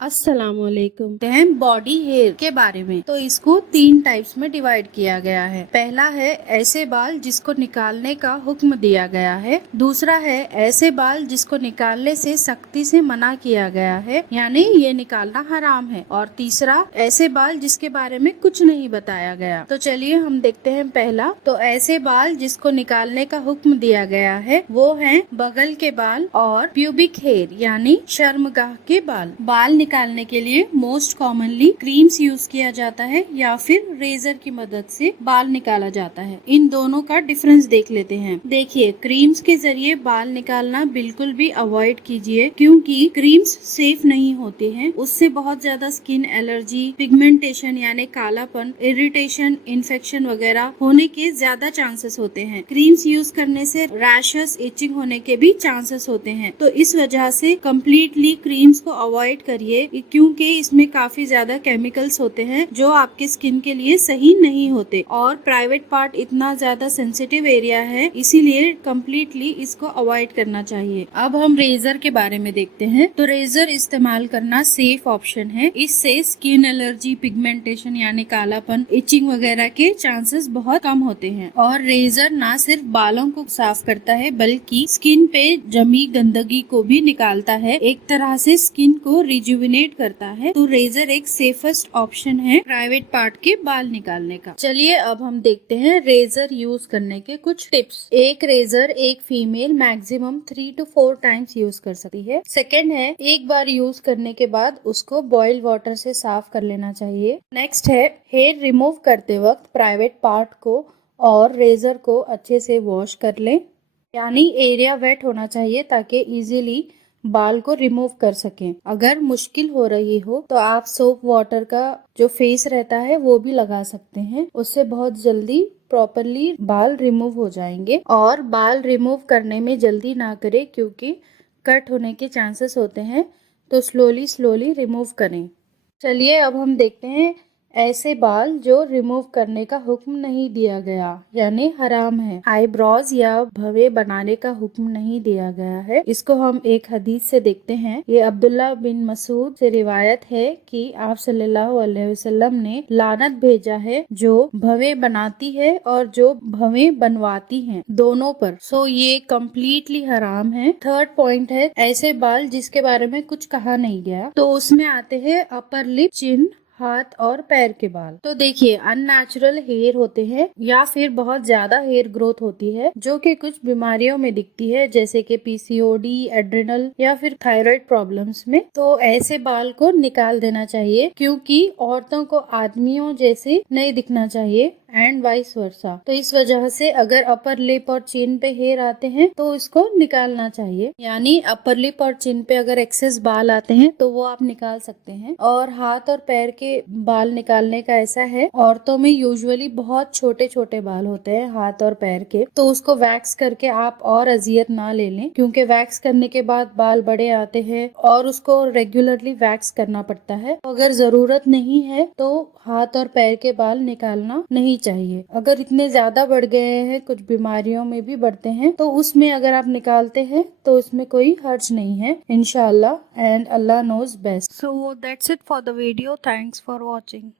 अस्सलामुअलैकुम। हम body hair के बारे में तो इसको 3 टाइप्स में डिवाइड किया गया है। पहला है ऐसे बाल जिसको निकालने का हुक्म दिया गया है। दूसरा है ऐसे बाल जिसको निकालने से सख्ती से मना किया गया है, यानी ये निकालना हराम है। और तीसरा ऐसे बाल जिसके बारे में कुछ नहीं बताया गया। तो चलिए हम देखते हैं पहला। तो ऐसे बाल जिसको निकालने का हुक्म दिया गया है वो है बगल के बाल और प्यूबिक हेयर यानी शर्मगाह के बाल। निकालने के लिए मोस्ट कॉमनली क्रीम्स यूज किया जाता है या फिर रेजर की मदद से बाल निकाला जाता है। इन दोनों का डिफरेंस देख लेते हैं। देखिए, क्रीम्स के जरिए बाल निकालना बिल्कुल भी अवॉइड कीजिए, क्योंकि क्रीम्स सेफ नहीं होते हैं। उससे बहुत ज्यादा स्किन एलर्जी, पिगमेंटेशन यानी कालापन, इरिटेशन, इन्फेक्शन वगैरह होने के ज्यादा चांसेस होते हैं। क्रीम्स यूज करने से रैशेस, इचिंग होने के भी चांसेस होते हैं। तो इस वजह से कम्प्लीटली क्रीम्स को अवॉइड करिए, क्योंकि इसमें काफी ज्यादा केमिकल्स होते हैं जो आपके स्किन के लिए सही नहीं होते। और प्राइवेट पार्ट इतना ज्यादा सेंसिटिव एरिया है, इसीलिए कम्प्लीटली इसको अवॉइड करना चाहिए। अब हम रेजर के बारे में देखते हैं। तो रेजर इस्तेमाल करना सेफ ऑप्शन है। इससे स्किन एलर्जी, पिगमेंटेशन यानी कालापन, इचिंग वगैरह के चांसेस बहुत कम होते हैं। और रेजर ना सिर्फ बालों को साफ करता है बल्कि स्किन पे जमी गंदगी को भी निकालता है। एक तरह से स्किन को रिजुविनेट करता है। तो रेजर एक सेफेस्ट ऑप्शन है प्राइवेट पार्ट के बाल निकालने का। चलिए अब हम देखते हैं रेजर यूज करने के कुछ टिप्स। एक रेजर एक female maximum 3 to 4 times use कर सकती है। सेकेंड है, एक बार यूज करने के बाद उसको बॉइल्ड वाटर से साफ कर लेना चाहिए। नेक्स्ट है, हेयर रिमूव करते वक्त प्राइवेट पार्ट को और रेजर को अच्छे से वॉश कर लें, यानी एरिया वेट होना चाहिए ताकि इजीली बाल को रिमूव कर सकें। अगर मुश्किल हो रही हो तो आप सोप वाटर का जो फेस रहता है वो भी लगा सकते हैं। उससे बहुत जल्दी प्रॉपरली बाल रिमूव हो जाएंगे। और बाल रिमूव करने में जल्दी ना करें, क्योंकि कट होने के चांसेस होते हैं। तो स्लोली रिमूव करें। चलिए अब हम देखते हैं ऐसे बाल जो रिमूव करने का हुक्म नहीं दिया गया, यानी हराम है। आईब्रोज या भवे बनाने का हुक्म नहीं दिया गया है। इसको हम एक हदीस से देखते हैं। ये अब्दुल्ला बिन मसूद से रिवायत है कि आप सल्लल्लाहु अलैहि वसल्लम ने लानत भेजा है जो भवे बनाती है और जो भवे बनवाती हैं, दोनों पर। सो ये कम्प्लीटली हराम है। थर्ड पॉइंट है ऐसे बाल जिसके बारे में कुछ कहा नहीं गया। तो उसमें आते हैं अपर लिप, चिन, हाथ और पैर के बाल। तो देखिए, अननेचुरल हेयर होते हैं या फिर बहुत ज्यादा हेयर ग्रोथ होती है जो कि कुछ बीमारियों में दिखती है, जैसे कि पीसीओडी, एड्रिनल या फिर थायराइड प्रॉब्लम्स में। तो ऐसे बाल को निकाल देना चाहिए, क्योंकि औरतों को आदमियों जैसे नहीं दिखना चाहिए एंड वाइस वर्सा। तो इस वजह से अगर अपर लिप और चिन पे हेयर आते हैं तो इसको निकालना चाहिए। यानी अपर लिप और चिन पे अगर एक्सेस बाल आते हैं तो वो आप निकाल सकते हैं। और हाथ और पैर के बाल निकालने का ऐसा है, औरतों में यूजुअली बहुत छोटे छोटे बाल होते हैं हाथ और पैर के, तो उसको वैक्स करके आप और अजियत ना ले लें, क्योंकि वैक्स करने के बाद बाल बड़े आते हैं और उसको रेगुलरली वैक्स करना पड़ता है। अगर जरूरत नहीं है तो हाथ और पैर के बाल निकालना नहीं चाहिए। अगर इतने ज्यादा बढ़ गए हैं, कुछ बीमारियों में भी बढ़ते हैं, तो उसमें अगर आप निकालते हैं तो उसमें कोई हर्ज नहीं है, इंशाल्लाह। And Allah knows best. So that's it for the video. Thanks for watching.